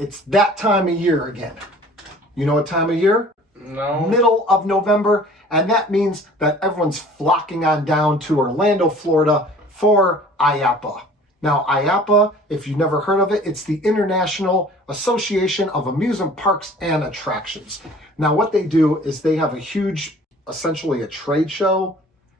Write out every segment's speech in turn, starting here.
it's that time of year again. You know what time of year? No. Middle of November, and that means that everyone's flocking on down to Orlando, Florida for IAAPA. Now, IAAPA, if you've never heard of it, it's the International Association of Amusement Parks and Attractions. Now, what they do is they have a huge, essentially a trade show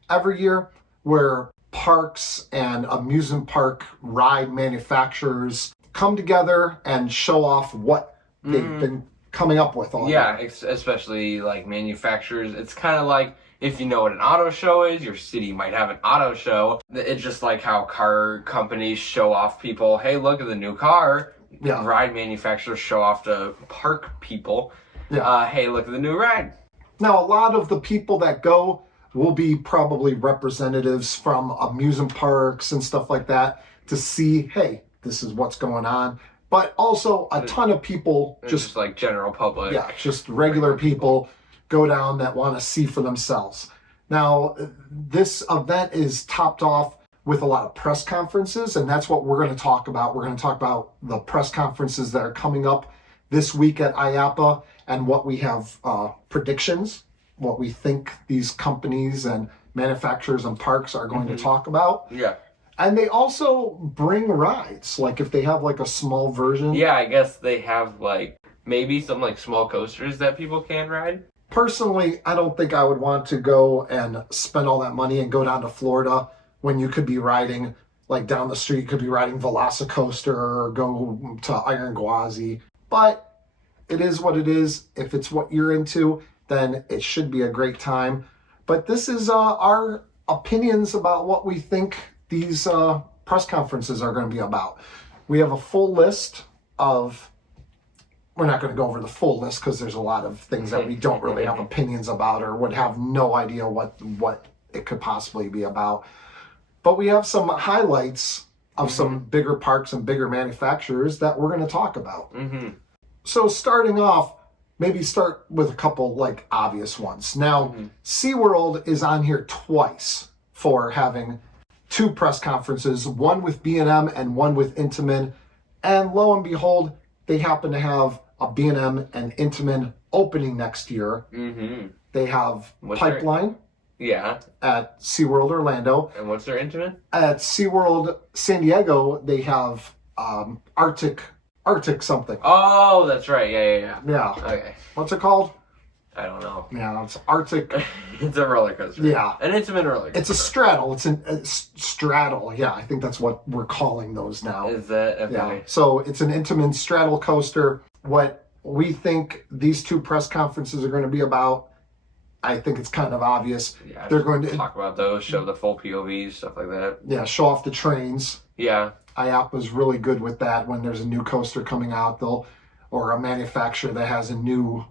every year where parks and amusement park ride manufacturers come together and show off what they've been coming up with all year. Especially like manufacturers. It's kind of like, if you know what an auto show is, your city might have an auto show. It's just like how car companies show off people. Hey, look at the new car. Yeah. Ride manufacturers show off to park people. Yeah. Hey, look at the new ride. Now, a lot of the people that go will be probably representatives from amusement parks and stuff like that to see, hey, this is what's going on. But also a ton of people, just like general public. Yeah, just regular people go down that want to see for themselves. Now, this event is topped off with a lot of press conferences, and that's what we're going to talk about. We're going to talk about the press conferences that are coming up this week at IAAPA and what we have predictions, what we think these companies and manufacturers and parks are going to talk about. Yeah. And they also bring rides, like if they have like a small version. Yeah, I guess they have like maybe some like small coasters that people can ride. Personally, I don't think I would want to go and spend all that money and go down to Florida when you could be riding like down the street. You could be riding Velocicoaster or go to Iron Gwazi. But it is what it is. If it's what you're into, then it should be a great time. But this is our opinions about what we think these press conferences are going to be about. We have a full list of, we're not going to go over the full list because there's a lot of things that we don't really have opinions about or would have no idea what it could possibly be about. But we have some highlights of some bigger parks and bigger manufacturers that we're going to talk about. So starting off, maybe start with a couple like obvious ones. Now, SeaWorld is on here twice for having two press conferences, one with B&M and one with Intamin. And lo and behold, they happen to have a B&M and Intamin opening next year. They have Pipeline at SeaWorld Orlando. And what's their Intamin? At SeaWorld San Diego, they have Arctic something. Oh, that's right. Yeah. Okay. What's it called? I don't know. Yeah, it's Arctic. It's a roller coaster. Yeah. An Intamin roller coaster. It's a straddle. It's a straddle. Yeah, I think that's what we're calling those now. Is that? Okay. Yeah. So it's an Intamin straddle coaster. What we think these two press conferences are going to be about, I think it's kind of obvious. Yeah, they're going to talk about those, show the full POVs, stuff like that. Yeah, show off the trains. Yeah. IAAPA is really good with that. When there's a new coaster coming out, or a manufacturer that has a new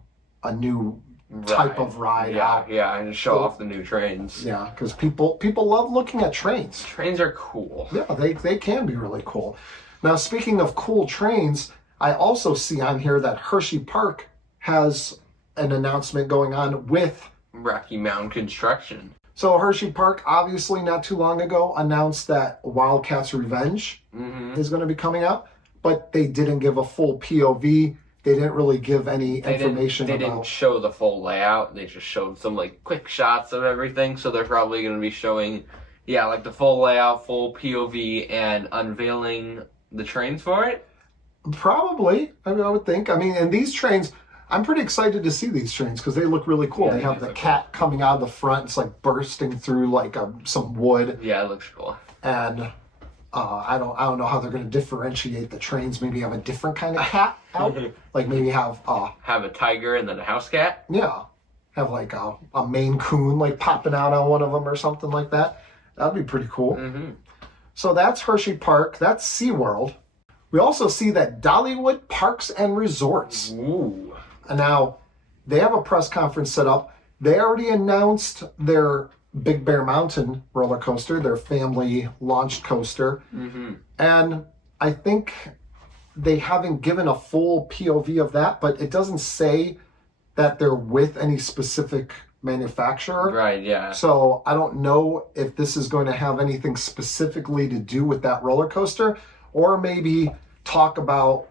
type of ride out. Yeah, and show off the new trains. Yeah, because people love looking at trains. Trains are cool. Yeah, they can be really cool. Now, speaking of cool trains, I also see on here that Hershey Park has an announcement going on with Rocky Mountain Construction. So Hershey Park, obviously not too long ago, announced that Wildcats Revenge is going to be coming out, but they didn't give a full POV. They didn't really give any information They about... didn't show the full layout. They just showed some like quick shots of everything. So they're probably going to be showing, like the full layout, full POV, and unveiling the trains for it. Probably. I would think. I mean, and these trains, I'm pretty excited to see these trains because they look really cool. Yeah, they have the cat coming out of the front. It's like bursting through like some wood. Yeah, it looks cool. And I don't know how they're going to differentiate the trains. Maybe have a different kind of cat out. Like maybe have a tiger and then a house cat. Yeah, have like a Maine Coon like popping out on one of them or something like that. That'd be pretty cool. So that's Hershey Park. That's SeaWorld. We also see that Dollywood Parks and Resorts. Ooh. And now they have a press conference set up. They already announced their Big Bear Mountain roller coaster, their family launched coaster. And I think they haven't given a full POV of that, but it doesn't say that they're with any specific manufacturer. Right, yeah. So I don't know if this is going to have anything specifically to do with that roller coaster, or maybe talk about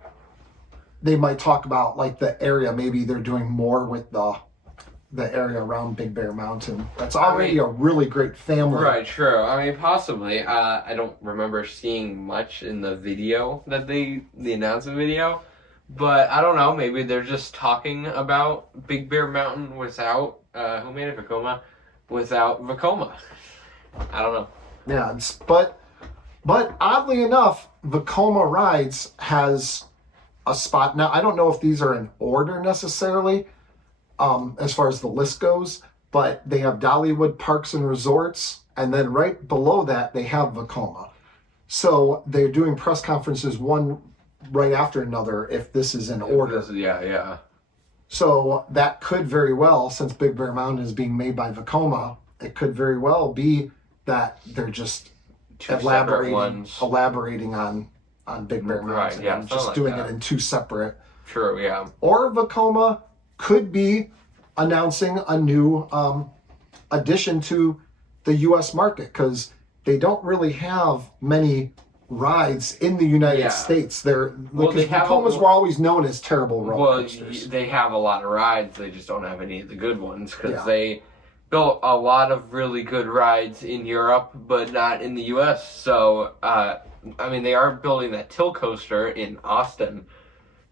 they might talk about like the area. Maybe they're doing more with the area around Big Bear Mountain. That's already a really great family. Right, true. I mean, possibly. I don't remember seeing much in the video that the announcement video, but I don't know. Maybe they're just talking about Big Bear Mountain without who made it, Vekoma, without Vekoma. I don't know. Yeah, but oddly enough, Vekoma Rides has a spot now. I don't know if these are in order necessarily. As far as the list goes, but they have Dollywood Parks and Resorts, and then right below that they have Vekoma. So they're doing press conferences one right after another if this is in order. Yeah. So that could very well, since Big Bear Mountain is being made by Vekoma, it could very well be that they're just elaborating on Big Bear Mountain, and just doing it in two separate. True, yeah. Or Vekoma could be announcing a new addition to the U.S. market, because they don't really have many rides in the United States. Vekomas were always known as terrible roller coasters. They have a lot of rides. They just don't have any of the good ones, because they built a lot of really good rides in Europe, but not in the U.S. So, I mean, they are building that tilt coaster in Austin,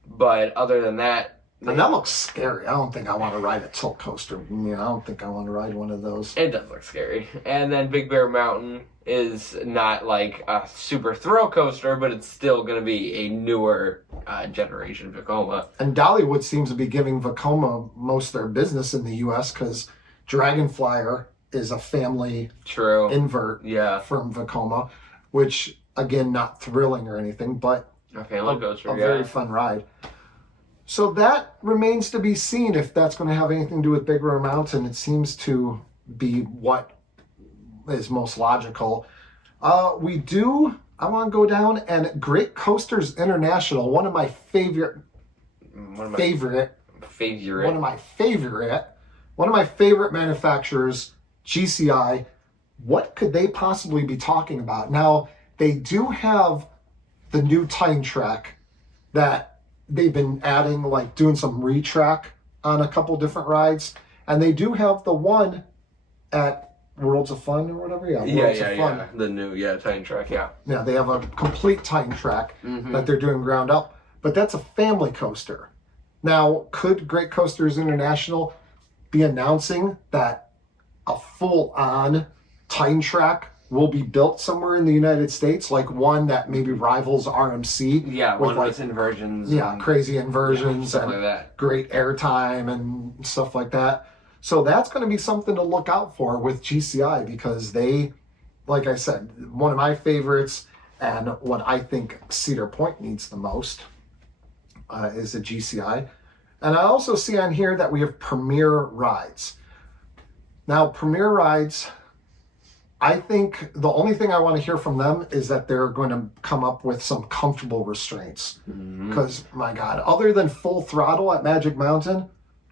but other than that, and that looks scary. I don't think I want to ride a tilt coaster. I don't think I want to ride one of those. It does look scary. And then Big Bear Mountain is not like a super thrill coaster, but it's still going to be a newer generation Vekoma. And Dollywood seems to be giving Vekoma most of their business in the U.S. because Dragonflyer is a family invert from Vekoma, which, again, not thrilling or anything, but a family coaster, a very fun ride. So that remains to be seen if that's going to have anything to do with Big Bear Mountain. It seems to be what is most logical. I want to go down and Great Coasters International, one of my favorite manufacturers, GCI. What could they possibly be talking about? Now, they do have the new time track that they've been adding, like doing some retrack on a couple different rides. And they do have the one at Worlds of Fun or whatever. Worlds of Fun. The new, time track, Yeah, they have a complete time track that they're doing ground up. But that's a family coaster. Now, could Great Coasters International be announcing that a full-on time track will be built somewhere in the United States, like one that maybe rivals RMC? Yeah, with one with inversions. Yeah, crazy inversions and like that. Great airtime and stuff like that. So that's going to be something to look out for with GCI, because they, like I said, one of my favorites, and what I think Cedar Point needs the most is a GCI. And I also see on here that we have Premier Rides. Now, Premier Rides, I think the only thing I want to hear from them is that they're going to come up with some comfortable restraints. Because, my God, other than Full Throttle at Magic Mountain,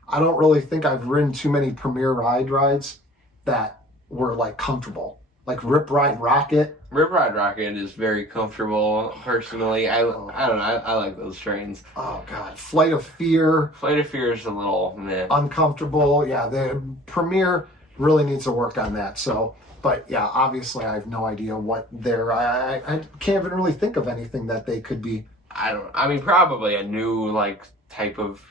I don't really think I've ridden too many Premier rides that were, like, comfortable. Like Rip Ride Rocket. Rip Ride Rocket is very comfortable, personally. I don't know. I like those trains. Oh, God. Flight of Fear. Flight of Fear is a little meh. Uncomfortable. Yeah, the Premier really needs to work on that. So, but yeah, obviously I have no idea what I can't even really think of anything that they could be. I mean, probably a new, like, type of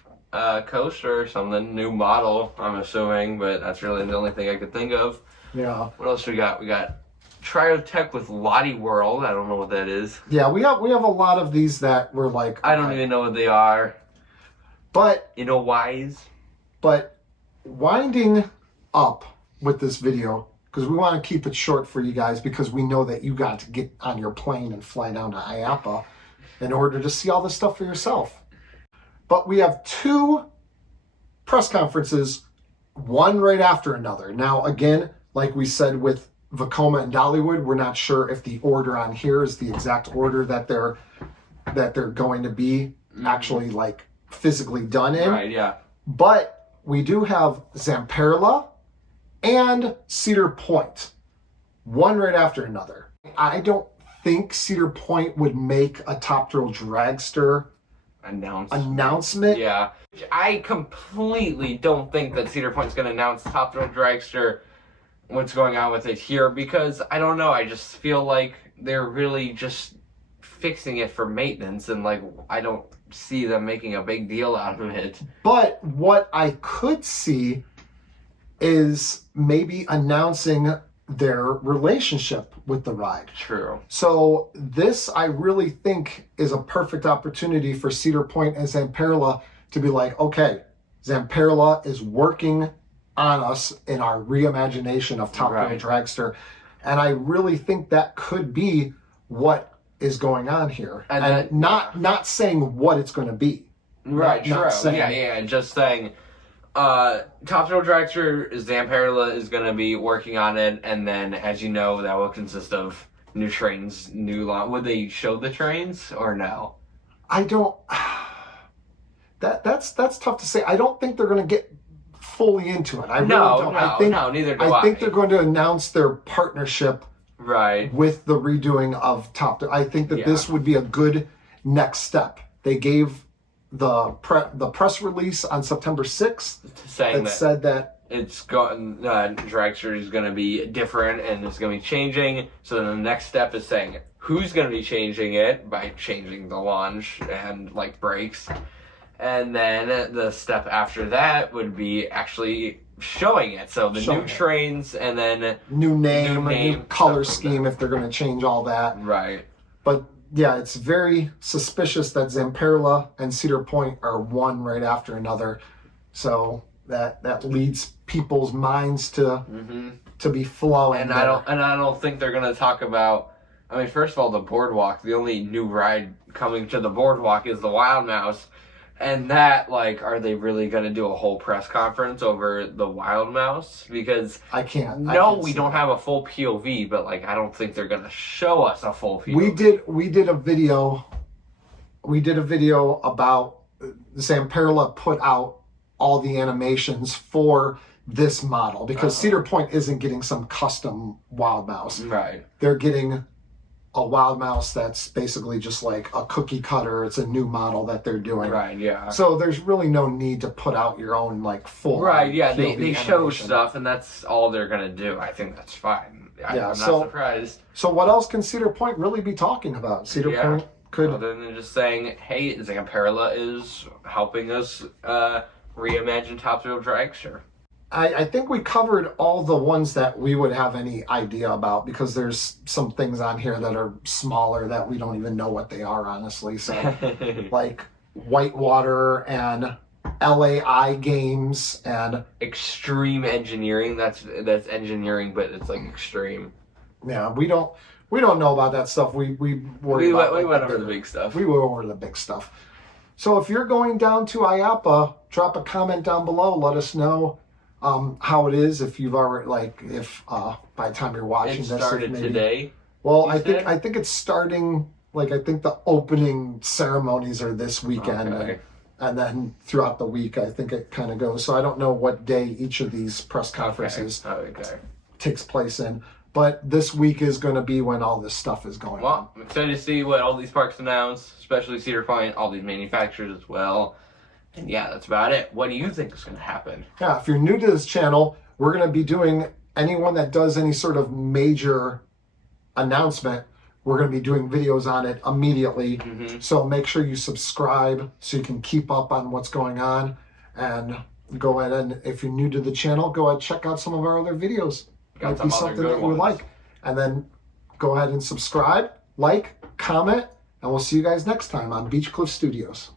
coaster or something. New model, I'm assuming, but that's really the only thing I could think of. Yeah. What else we got? We got Tryotech with Lottie World. I don't know what that is. Yeah, we have a lot of these that were like... I don't even know what they are. But... wise. But winding up with this video, because we want to keep it short for you guys, because we know that you got to get on your plane and fly down to IAAPA in order to see all this stuff for yourself. But we have two press conferences, one right after another. Now, again, like we said with Vekoma and Dollywood, we're not sure if the order on here is the exact order that they're going to be actually like physically done in. Right, yeah. But we do have Zamperla and Cedar Point, one right after another. I don't think Cedar Point would make a top thrill dragster announcement. Yeah. I completely don't think that Cedar Point's going to announce Top Thrill Dragster, what's going on with it here, because I don't know, I just feel like they're really just fixing it for maintenance, and like I don't see them making a big deal out of it. But what I could see is maybe announcing their relationship with the ride. True. So this, I really think, is a perfect opportunity for Cedar Point and Zamperla to be like, okay, Zamperla is working on us in our reimagination of Top Thrill Dragster. And I really think that could be what is going on here. And not saying what it's going to be. Right, not true. saying, Yeah, just saying Top Thrill Dragster, Zamperla is going to be working on it, and then, as you know, that will consist of new trains, new launch. Would they show the trains or no? I don't. That's tough to say. I don't think they're going to get fully into it. I really don't. Neither do I. I think they're going to announce their partnership with the redoing of Top Thrill. I think that this would be a good next step. They gave the press release on September 6th saying that said that it's gotten Dragster is going to be different and it's going to be changing. So then the next step is saying who's going to be changing it by changing the launch and like brakes. And then the step after that would be actually showing it. So the new trains and then new name, new color scheme if they're going to change all that. Right. But yeah, it's very suspicious that Zamperla and Cedar Point are one right after another. So that leads people's minds to be flowing. And I don't think they're going to talk about. I mean, first of all, the boardwalk. The only new ride coming to the boardwalk is the Wild Mouse. And that, like, are they really going to do a whole press conference over the Wild Mouse? Because I can't. We don't have a full POV, but like, I don't think they're going to show us a full POV. We did a video. We did a video about Zamperla put out all the animations for this model because Cedar Point isn't getting some custom Wild Mouse. Right. They're getting a Wild Mouse that's basically just like a cookie cutter. It's a new model that they're doing. Right, yeah. So there's really no need to put out your own like full. Right, yeah. They show stuff and that's all they're gonna do. I think that's fine. I'm not surprised. So what else can Cedar Point really be talking about? Cedar Point could, other than just saying, hey, Zamperla is helping us reimagine Top Thrill Dragster. I think we covered all the ones that we would have any idea about because there's some things on here that are smaller that we don't even know what they are, honestly. So, like Whitewater and LAI Games and Extreme Engineering. That's engineering, but it's like extreme. Yeah, we don't know about that stuff. We went over the big stuff. We went over the big stuff. So if you're going down to IAAPA, drop a comment down below. Let us know how it is. If you've already by the time you're watching this, it started today. Well, I think it's starting. Like I think the opening ceremonies are this weekend, and then throughout the week, I think it kind of goes. So I don't know what day each of these press conferences takes place in. But this week is going to be when all this stuff is going on. I'm excited to see what all these parks announce, especially Cedar Point, all these manufacturers as well. And yeah, that's about it. What do you think is going to happen? Yeah, if you're new to this channel, we're going to be doing anyone that does any sort of major announcement, we're going to be doing videos on it immediately. So make sure you subscribe so you can keep up on what's going on. And go ahead and, if you're new to the channel, go ahead and check out some of our other videos. Might be something that you like. And then go ahead and subscribe, like, comment, and we'll see you guys next time on Beach Cliff Studios.